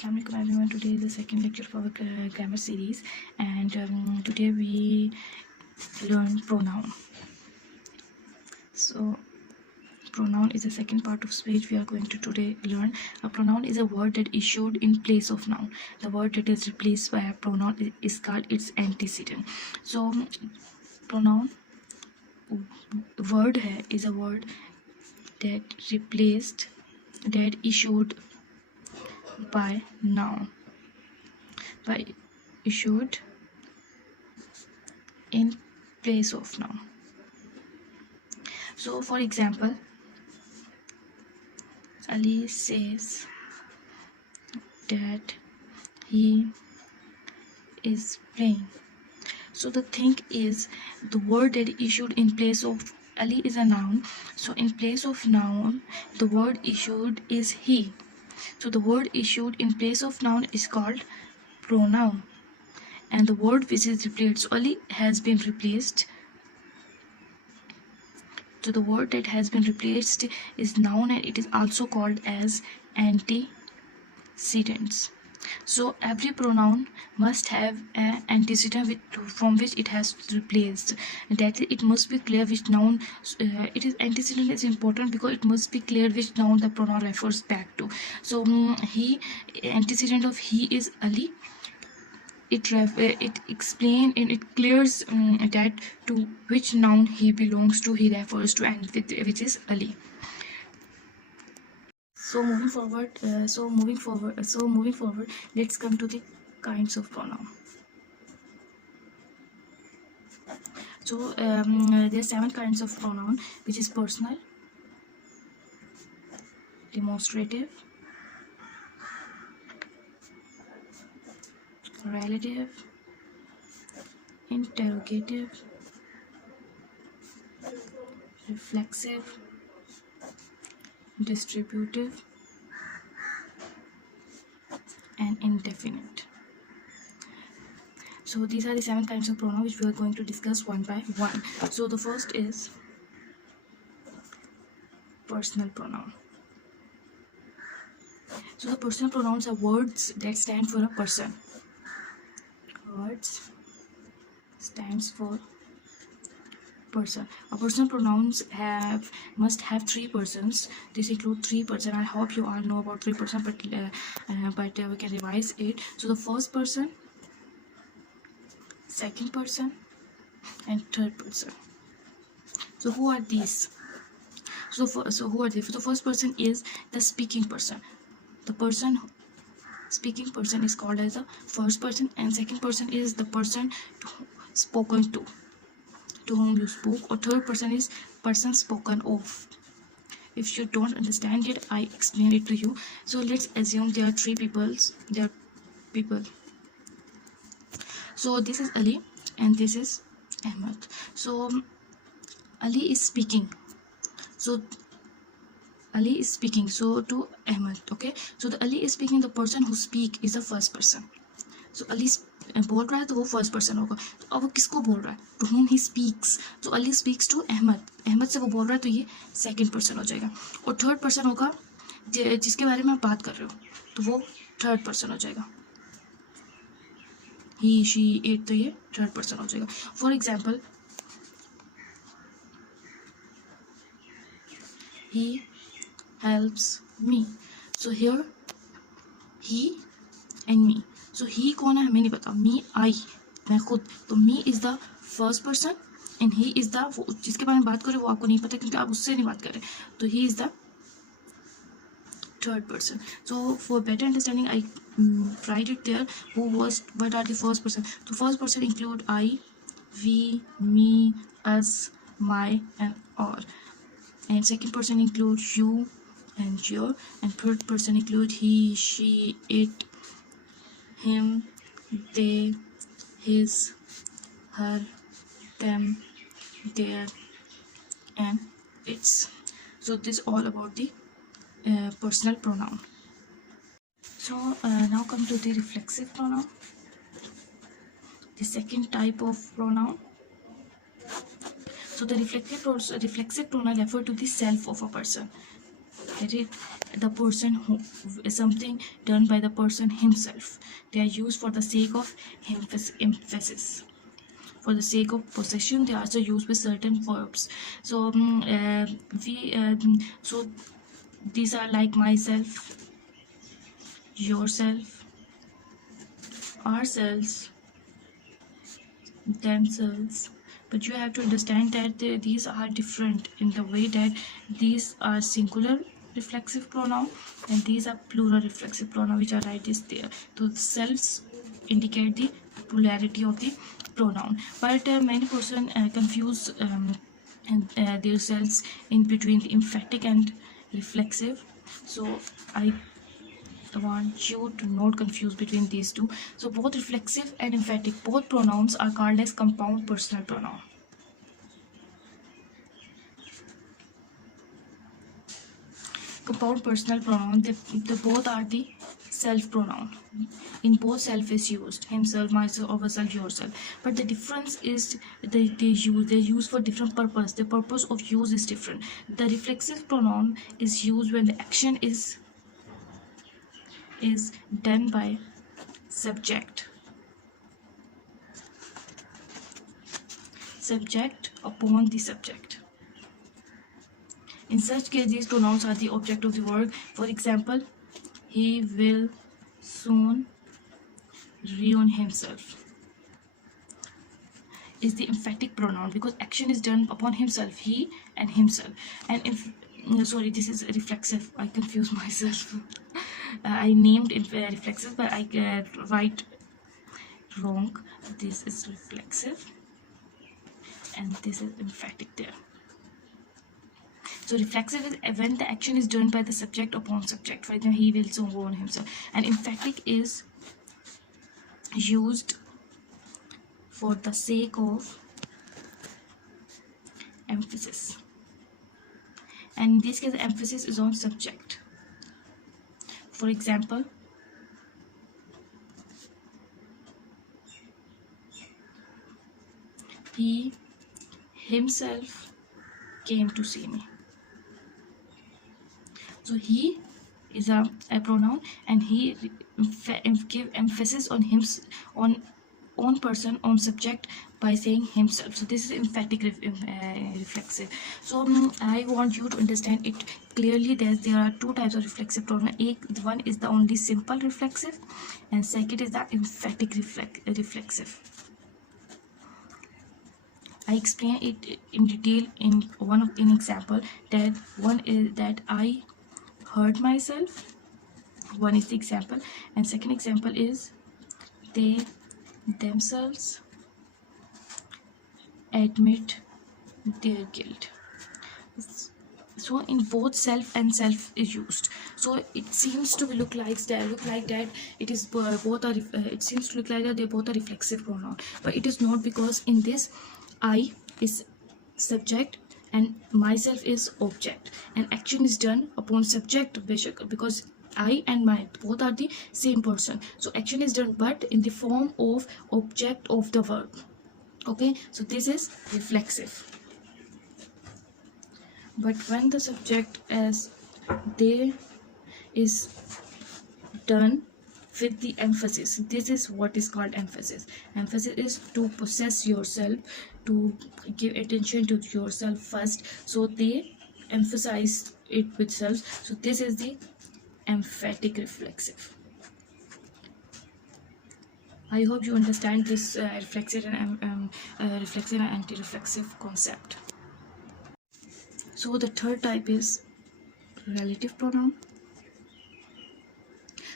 Assalamu alaikum everyone. Today is the second lecture of our grammar series, and today we learn pronoun. So pronoun is the second part of speech we are going to today learn. A pronoun is a word that issued in place of noun. The word that is replaced by a pronoun is called its antecedent. So pronoun word hai is a word that issued by noun, issued in place of noun. So for example, Ali says that he is playing. So the thing is, the word that issued in place of Ali is a noun. So in place of noun, the word issued is he. So the word issued in place of noun is called pronoun, and the word which is replaced, so Ali has been replaced. So the word that has been replaced is noun, and it is also called as antecedents. So every pronoun must have an antecedent from which it has replaced. That it must be clear which noun it is. Antecedent is important because it must be clear which noun the pronoun refers back to. So he, antecedent of he is Ali. It explains and it clears that to which noun he belongs to, he refers to, and which is Ali. So moving forward, let's come to the kinds of pronoun. So there are 7 kinds of pronoun, which is personal, demonstrative, relative, interrogative, reflexive, distributive, and indefinite. So these are the 7 kinds of pronoun which we are going to discuss one by one. So the first is personal pronoun. So the personal pronouns are words that stand for a person. Words stands for person. Our personal pronouns must have 3 persons. This include 3 persons. I hope you all know about 3 persons, but we can revise it. So the first person, second person, and third person. So who are these? So who are they? So the first person is the speaking person. The speaking person is called as the first person, and second person is the person spoken to whom you spoke, or third person is person spoken of. If you don't understand it, I explain it to you. So let's assume there are 3 people. So this is Ali and this is Ahmed. So Ali is speaking. So Ali is speaking so to Ahmed. Okay, so the Ali is speaking, the person who speak is the first person. So Ali बोल रहा है तो वो first person होगा. तो अब वो किसको बोल रहा है? To whom he speaks. तो अली स्पीक्स टू अहमद. अहमद से वो बोल रहा है, तो ये सेकंड पर्सन हो जाएगा. और थर्ड पर्सन होगा जिसके बारे में आप बात कर रहे हो, तो वो थर्ड पर्सन हो जाएगा. ही, शी, इट, तो ये थर्ड पर्सन हो जाएगा. For example, he helps me. So here he and me. So he कौन है हमें नहीं पता. me, I, मैं खुद. तो me is the first person and he is the, जिसके बारे में बात कर रहे हो वो आपको नहीं पता क्योंकि आप उससे नहीं बात कर रहे. तो he is the third person. So for better understanding, I write it there. What are the first person? So first person include I, we, me, us, my, and all. And second person include you and your. And third person include he, she, it, him, they, his, her, them, their, and its. So this is all about the personal pronoun. So now come to the reflexive pronoun, the second type of pronoun. So the reflexive pronoun refer to the self of a person. Get it? the person who, something done by the person himself. They are used for the sake of emphasis. For the sake of possession, they are also used with certain verbs. So so these are like myself, yourself, ourselves, themselves. But you have to understand that these are different in the way that these are singular reflexive pronoun and these are plural reflexive pronoun, which are right is there. So the selves indicate the plurality of the pronoun, but many person confuse themselves in between the emphatic and reflexive. So I want you to not confuse between these two. So both reflexive and emphatic, both pronouns are called as compound personal pronoun. Compound personal pronoun, they both are the self pronoun. In both, self is used, himself, myself, ourselves, yourself. But the difference is they're used for different purpose. The purpose of use is different. The reflexive pronoun is used when the action is done by subject upon the subject. In such case, these pronouns are the object of the word. For example, he will soon ruin himself is the emphatic pronoun because action is done upon himself, he and himself. And if sorry, this is reflexive, I confuse myself. I named it reflexive, but I write wrong. This is reflexive and this is emphatic there. So reflexive is when the action is done by the subject upon subject. For example, he will soon ruin himself. And emphatic is used for the sake of emphasis. And in this case, the emphasis is on subject. For example, he himself came to see me. So he is a pronoun and he give emphasis on him, on person, on subject by saying himself. So this is emphatic reflexive. So I want you to understand it clearly that there are two types of reflexive pronoun. One is the only simple reflexive and second is the emphatic reflexive. I explain it in detail in an example. That one is that I hurt myself. One is the example, and second example is they themselves admit their guilt. So in both self and self is used. So it seems to look like that it is both are it seems to look like that they both are reflexive pronoun, but it is not, because in this I is subject and myself is object and action is done upon subject because I and my both are the same person. So action is done but in the form of object of the verb. Okay, so this is reflexive. But when the subject as they is done with the emphasis, this is what is called emphasis. Emphasis is to possess yourself, to give attention to yourself first, so they emphasize it with self. So this is the emphatic reflexive. I hope you understand this reflexive and anti-reflexive concept. So the third type is relative pronoun.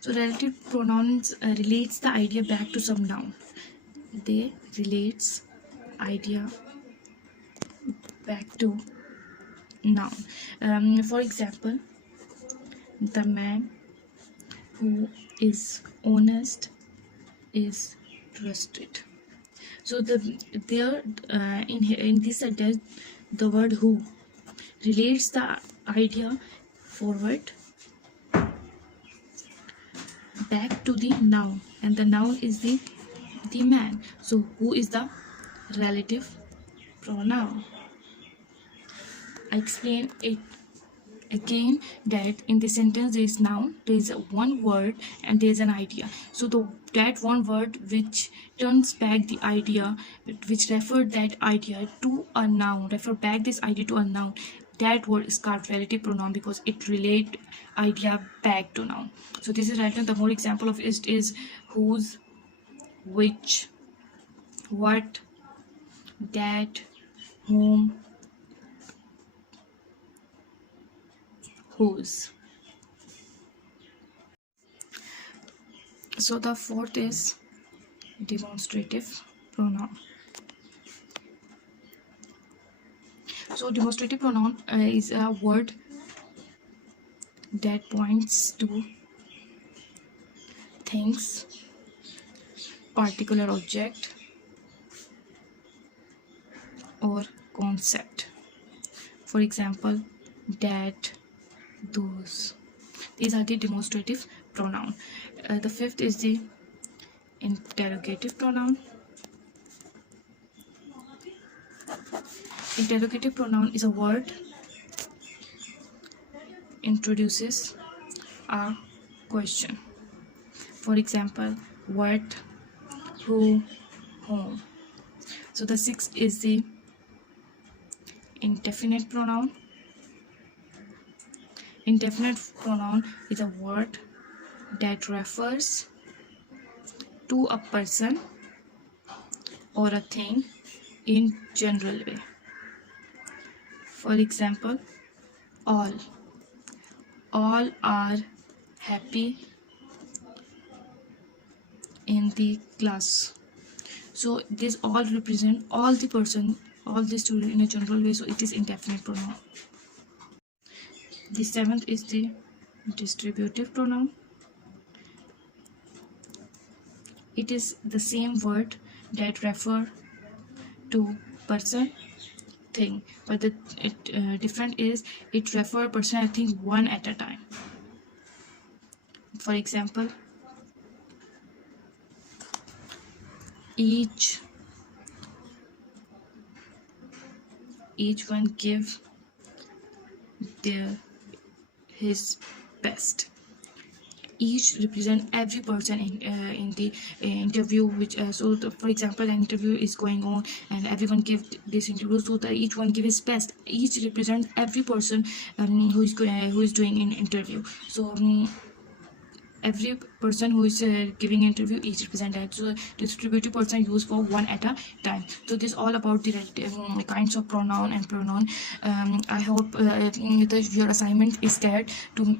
So relative pronouns relates the idea back to some noun. They relates idea back to noun. For example, the man who is honest is trusted. So in this sentence, the word who relates the idea forward back to the noun, and the noun is the man. So who is the relative pronoun? I explain it again that in the sentence there is noun, there is one word and there is an idea. So that one word which turns back the idea, which referred that idea to a noun, refer back this idea to a noun, that word is called relative pronoun because it relate idea back to noun. So this is right now. The more example of it is whose, which, what, that, whom, whose. So the fourth is demonstrative pronoun. So demonstrative pronoun is a word that points to things, particular object or concept. For example, that, those. These are the demonstrative pronoun. The fifth is the interrogative pronoun. Interrogative pronoun is a word introduces a question. For example, what, who, whom. So the sixth is the indefinite pronoun. Indefinite pronoun is a word that refers to a person or a thing in general way. For example, all are happy in the class. So this all represent all the person, all the student in a general way, so it is indefinite pronoun. The seventh is the distributive pronoun. It is the same word that refer to person, thing, but the different is it refer person and thing one at a time. For example, each one give his best. Each represent every person in the interview, which for example, an interview is going on and everyone give this interview, so that each one give his best. Each represents every person who is doing an interview. So every person who is giving interview, each represent that. So distributive person used for one at a time. So this all about the kinds of pronoun and pronoun. I hope your assignment is there to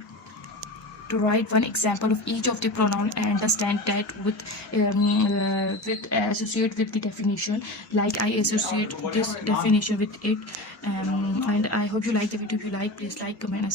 write one example of each of the pronoun and understand that with associate with the definition, like I associate this definition with it. And I hope you like the video. If you like, please like, comment.